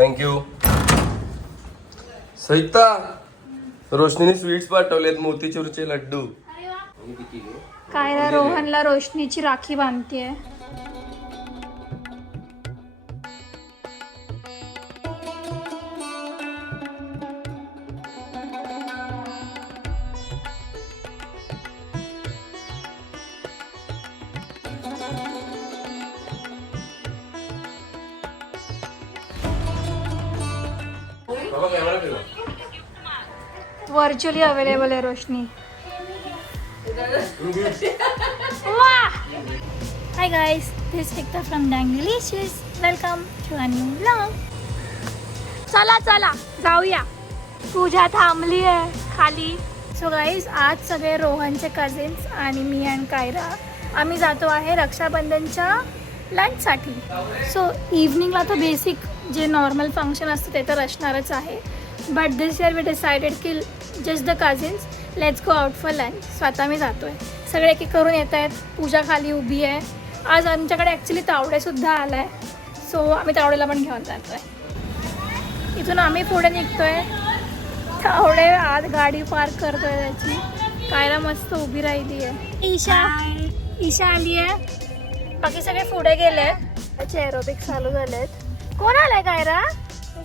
Thank you सहिता रोशनीने sweets पाठवलेत मोतीचूरचे लड्डू. कायरा रोहनला रोशनीची राखी बांधतीये. व्हर्च्युअली अवेलेबल आहे Roshni. Hi guys this Ekta from Danglicious welcome to a new blog चला चला. जाऊया. पूजा थांबली आहे खाली. सो गाईज आज सगळे रोहनचे कझिन्स आणि मी अँड कायरा आम्ही जातो आहे रक्षाबंधनच्या लंचसाठी सो इव्हनिंगला तर बेसिक जे नॉर्मल फंक्शन असतं ते तर असणारच आहे. But this year we decided की just the cousins let's go out for lunch स्वतः मी जातो आहे सगळे एक एक करून येत आहेत. पूजा खाली उभी आहे. आज आमच्याकडे ॲक्च्युली तावडेसुद्धा आला आहे सो आम्ही तावडेला पण घेऊन जातो आहे इथून आम्ही पुढे निघतो आहे तावडे आज गाडी पार्क करतो आहे त्याची. कायला मस्त उभी राहिली आहे ईशा ईशा आली आहे बाकी सगळे पुढे गेले त्याचे एरोबिक्स चालू झाले आहेत कोण आलाय कायरा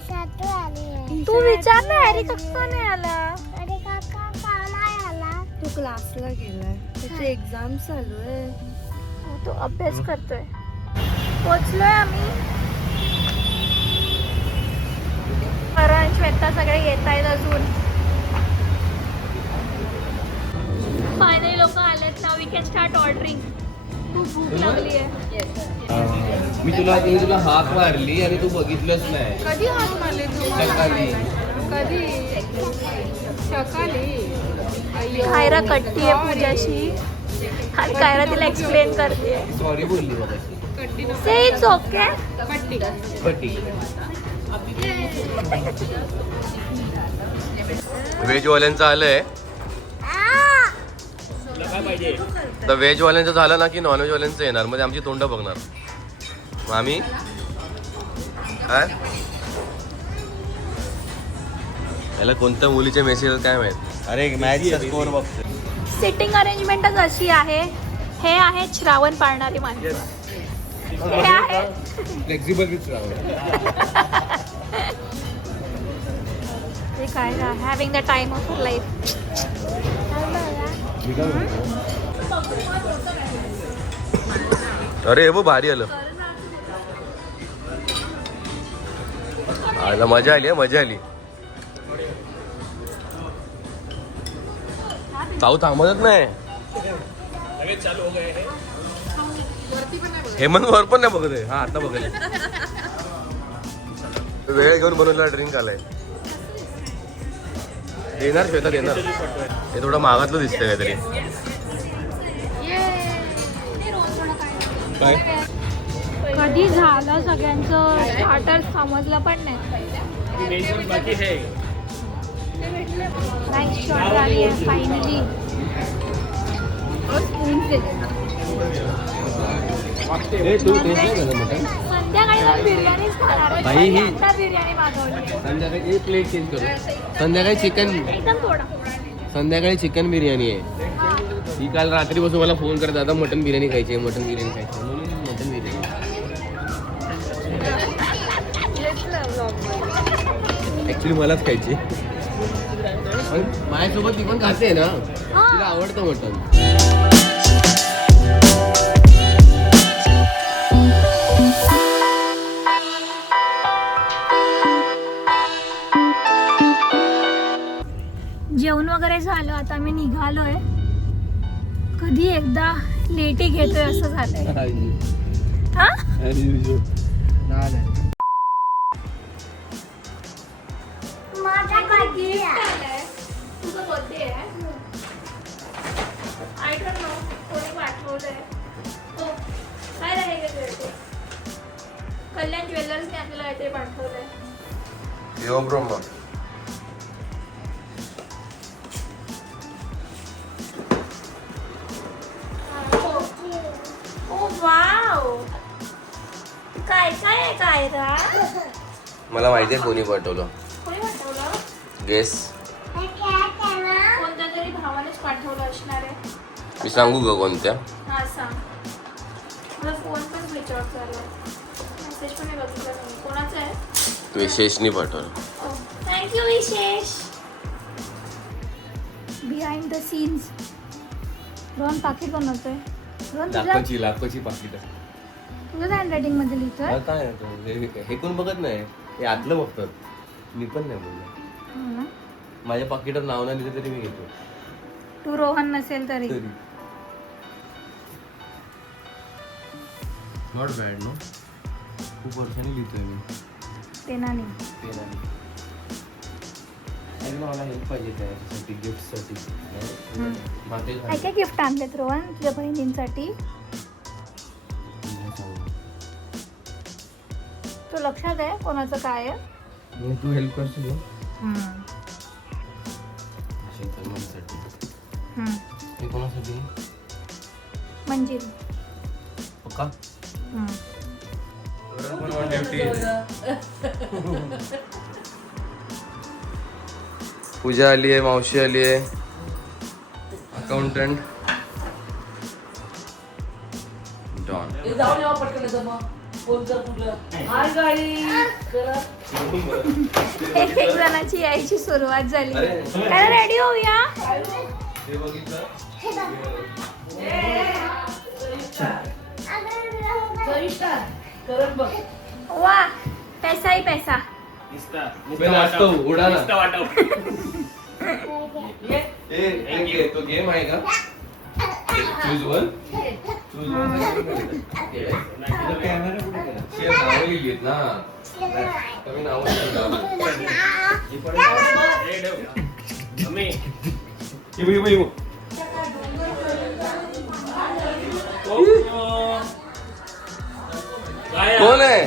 शातू आली आहे तू विचार ना हॅरी कसं नाही आला? अरे काका का नाही आला. तो क्लासला गेलाय. त्याची एक्झाम चालू आहे. हो, तो अभ्यास करतोय. पोचलोय आम्ही. करण श्वेता सगळे येत आहेत अजून. फायनली लोक आलेत. ना वी कॅन स्टार्ट ऑर्डरिंग खूप भूक लागली आहे मी तुला मी तुला हाक मारली आणि तू बघितलंच नाही. कधी हात मारले तू सकाळी कधी? सकाळी कायरा कट्टी आहे पूजाशी. आणि कायरा तिला एक्सप्लेन करते. सॉरी बोलली बघा से इट्स ओके पट्टी व्हेजवाल्यांचं आलंय. तर व्हेजवाल्यांचं झालं ना की नॉनव्हेजवाल्यांचं येणार? मध्ये आमची तोंड बघणार. आम्ही काय? याला कोणत्या मुलीचे मेसेज काय माहीत? अरे मॅचचा स्कोर बघतो सिटिंग अरेंजमेंटच अशी आहे. हे आहे श्रावण पाळणारी माणसं. हे आहे. फ्लेक्झिबल विथ हे काय having the time of life अरे हे भारी आलं. आला मजा आली मजा आली. चाऊ थांबतच नाही. हेमंत वर पण नाही बघत आहे. हा आता बघत वेळ घेऊन बनवलेला ड्रिंक आलाय. देणार श्वेता देणार. हे थोडं महागातलं दिसतंय काहीतरी. काय? कधी झालं सगळ्यांचं स्टार्टर समजलं पण नाही. झाली आहे फायनली तू संध्याकाळी जाऊन बिर्याणीच खाणार आहे. बाई, आता बिर्याणी मागवली संध्याकाळी एक प्लेट चेंज करू. संध्याकाळी चिकन एकदम थोडा संध्याकाळी चिकन बिर्याणी आहे. ही. काल रात्रीपासून मला फोन करत आता मटन बिर्याणी खायची आहे मटन बिर्याणी खायची म्हणून मटन ऍक्च्युली मलाच खायची. माझ्यासोबत ती पण खाते ना. तिला आवडतं मटन जेवण वगैरे झालं आता मी निघालोय. कधी एकदा लेटी घेतोय असं झालंय. तुझं बर्थडे आहे आय डोंट नो कोणी पाठवलंय हो काय ते कल्याण ज्वेलर्सने आपल्याला काहीतरी पाठवलंय ओ वाव. काय काय आहे काय रा? मला माहिती आहे कोणी पाठवलं. गेस कोणत्या तरी भावानेच पाठवलं असणार आहे. मी सांगू का कोणत्या? हा सांग. मला फोन पण स्विच ऑफ झाला मेसेज पण नाही बघितला नाही कोणाचा आहे? विशेषनी पाठवलं. थँक्यू विशेष. बिहाइंड द सीन्स रोहन पाकिट बनवतोय. रोहन तुझ्या लाखोची लाखोची पाकिट तुझ्याच हँडरायटिंगमध्ये लिहितोय काय आहे तो? हे- हे कोण बघत नाही? हे आतलं बघतात. मी पण नाही बोललो? माझ्या पाकिटात नाव नाही लिहिलं तरी मी घेतो. तू रोहन नसेल तरी. तरी. नॉट बॅड नो खूप वर्षांनी लिहितोय मी. पेनाने पेनाने आणि मला हेल्प पाहिजे त्यासाठी गिफ्टसाठी बाकी काय काय गिफ्ट आणलेत रोहन तुझ्या बहिणींसाठी? तू लक्षात आहे कोणाचं काय आहे? तू हेल्प करशील. शीतलमणीसाठी हम्म. हे कोणासाठी? मंजिरी पक्का? हम्म. पूजा आली आहे मावशी आली आहे. अकाउंटंट डॉन जाऊन पटकन फोन कर तुला हाय गाडी एक एक जणाची यायची सुरुवात झाली. काय रेडी होऊया? वा पैसा ही पैसा. उडा ना ये ए, ए, गे- तो गेम आहे का? कोण आहे?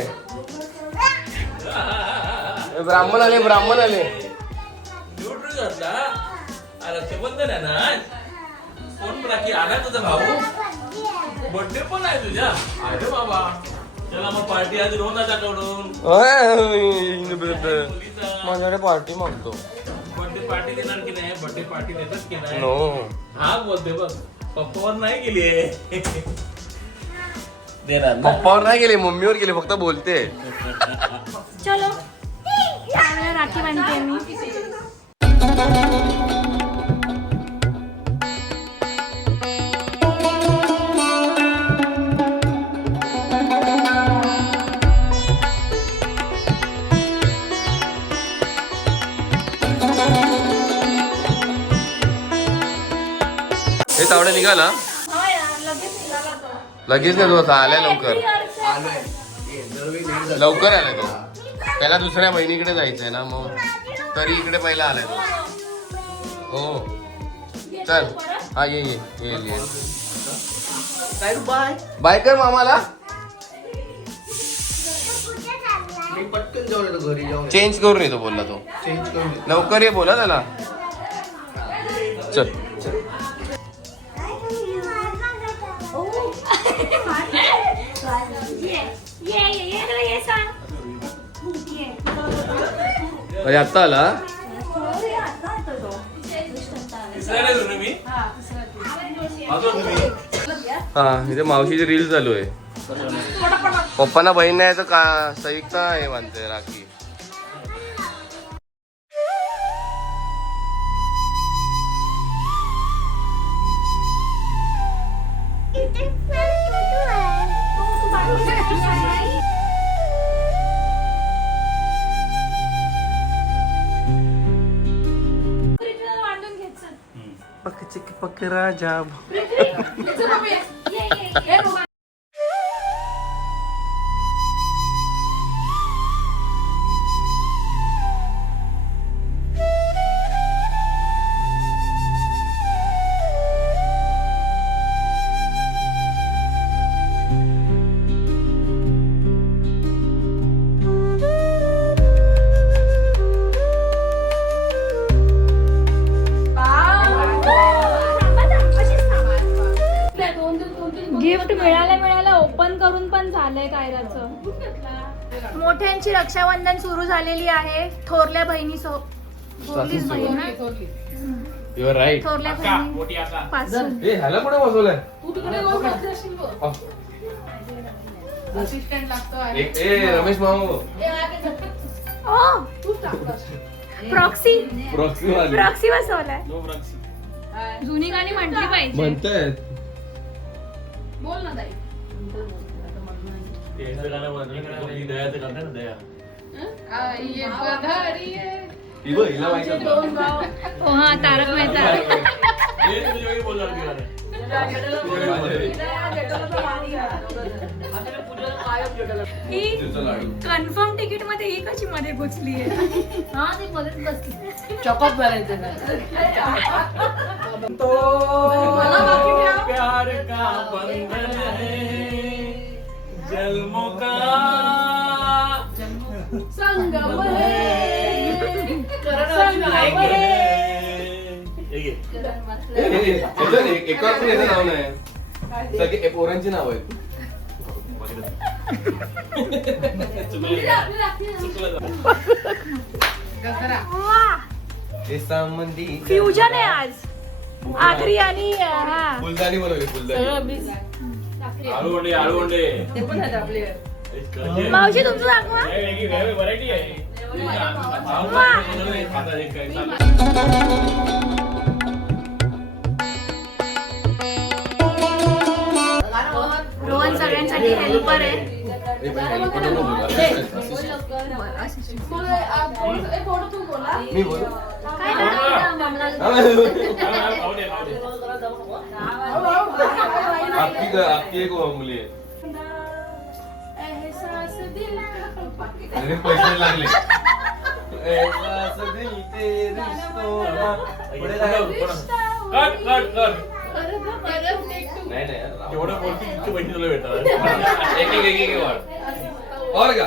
ब्राह्मण आले ब्राह्मण आले. न्यूट्री घातला अरे रक्षाबंधन आहे ना कोण राखी आला तुझा भाऊ? बर्थडे पण आहे तुझ्या अरे बाबा चला मग पार्टी आज माझ्याकडे पार्टी मागतो बर्थडे पार्टी देणार की नाही बर्थडे पार्टी देतात की नाही नो हा बोलते बघ पप्पावर नाही गेली देणार ना पप्पावर नाही गेले मम्मीवर गेले फक्त बोलते चलो चांगलं राखी बांधते मी निघाला? हो यार लगेच निघाला तो लगेच नाही तो आता आलाय लवकर? लवकर आलाय तो. त्याला दुसऱ्या बहिणीकडे जायचंय ना मग. तरी इकडे पहिला आलाय तो. हो. चल. हा ये ये. येईल बाय बाय कर मामाला. चेंज करून येतो बोलला तो. चेंज करून येतो. लवकर ये बोला त्याला. चल. अरे आत्ता आला? हा इथे मावशीची रील चालू आहे. पप्पांना बहीण नाही तर का? संयुक्त आहे मानते राखी. पक चिक पक राजा ये ये ये गिफ्ट कायराचं मोठ्यांची रक्षाबंधन सुरू झालेली आहे. थोरल्या बहिणी सो थोरलीच बहीण. ना? युअर राईट थोरल्या बहिणी पासून. ए ह्याला कुठे बसवलंय? ए ए, रमेश माऊ ओ! प्रॉक्सी प्रॉक्सी वाली. प्रॉक्सी बसवलाय. जुनी गाणी म्हटली पाहिजे. म्हणतायत. यांचं गाणं म्हणलं की दयाचं गाणं ना दया ही बघ, हिला माहिती होतं. ओ हा तारक मेहता हे तुझ्या वेळी बोलणार ते गाणं. ही तिचं लाडू. कन्फर्म तिकीटमध्ये ही कशी मध्ये घुसली आहे हा ती मध्येच बसली चॉकअप करायचं तो प्यार का बंधन है जन्मों का? संगम संगम घे. ए, ए, याचं एक- एकावर पण याचं नाव नाही. सगळे ए, पोरांची नाव आहेत. फ्युजन आहे आज. आगरी आणि अं, हा. फुलदाणी बनवली फुलदाणी आळूवंडे आळूवंडे ते पण आहेत आपले? मावशी तुमचं दाखवा हे variety आहे. रोहन सगळ्यांसाठी हेल्पर आहे काय आपकी ग- आपकी एक मुली आहे अरे पैसे लागले एहसास दिल ते रिश्तों का. Cut cut cut. नाही नाही यार. एवढं बोलती इतके पैसे तुला भेटतात एक एक एक एक वाढ और का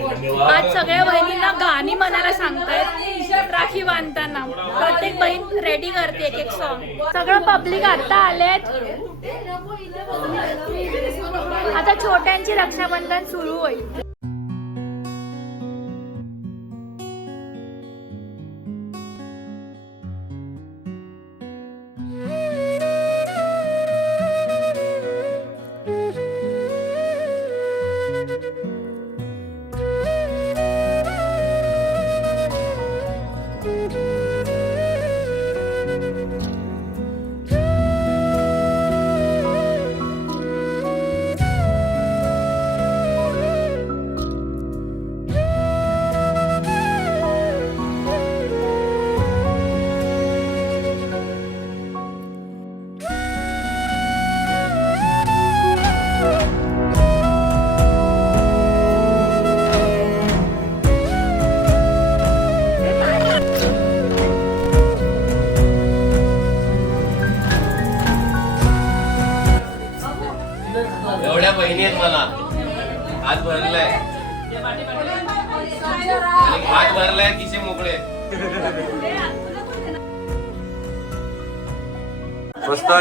आज सगळ्या बहिणींना गाणी म्हणायला सांगतायत. राखी बांधताना. प्रत्येक बहीण रेडी करते एक एक सॉन्ग सगळं पब्लिक आता आलेत. आता छोट्यांची रक्षाबंधन सुरू होईल.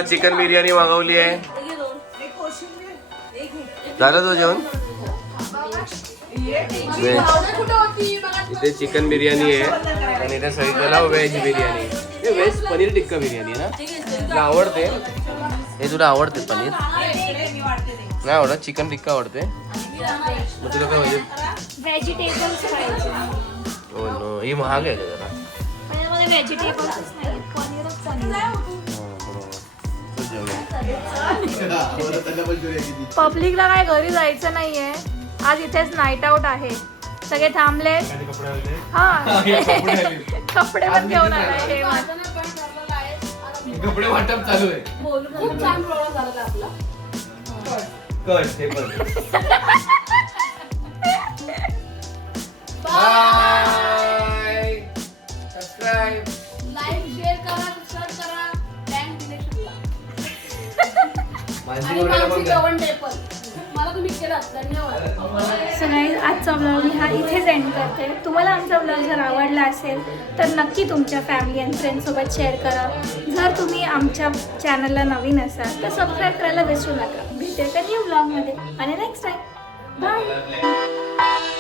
चिकन बिर्याणी मागवली आहे. झालं तो जेवण. इथे चिकन बिर्याणी आहे. आणि इथे सगळीकडला व्हेज बिर्याणी हे व्हेज पनीर टिक्का बिर्याणी आहे ना? तुला आवडते? हे तुला आवडते पनीर? नाही आवडत? चिकन टिक्का आवडते? मग तुला काय म्हणजे व्हेजिटेबल्स खायचे. हो नो. ही महाग आहे का जरा व्हेजिटेबल्स पब्लिकला काय घरी जायचं नाहीये. आज इथेच नाईट आउट आहे. सगळे थांबले. हा. कपडे पण घेऊन आलाय हे वाट. कपडे वाटप चालू आहे. खूप छान झालेला आपला. कट. हे बाय सबस्क्राईब लाईक शेअर करा सबस्क्राईब करा. आणि पण मला तुम्ही केलात धन्यवाद. आजचा ब्लॉग मी हा इथेच एंड करते. तुम्हाला आमचा ब्लॉग जर आवडला असेल तर नक्की तुमच्या फॅमिली आणि फ्रेंडसोबत शेअर करा. जर तुम्ही आमच्या चॅनलला नवीन असाल तर सबस्क्राईब करायला विसरू नका. भेटेल का न्यू ब्लॉगमध्ये आणि नेक्स्ट टाईम बाय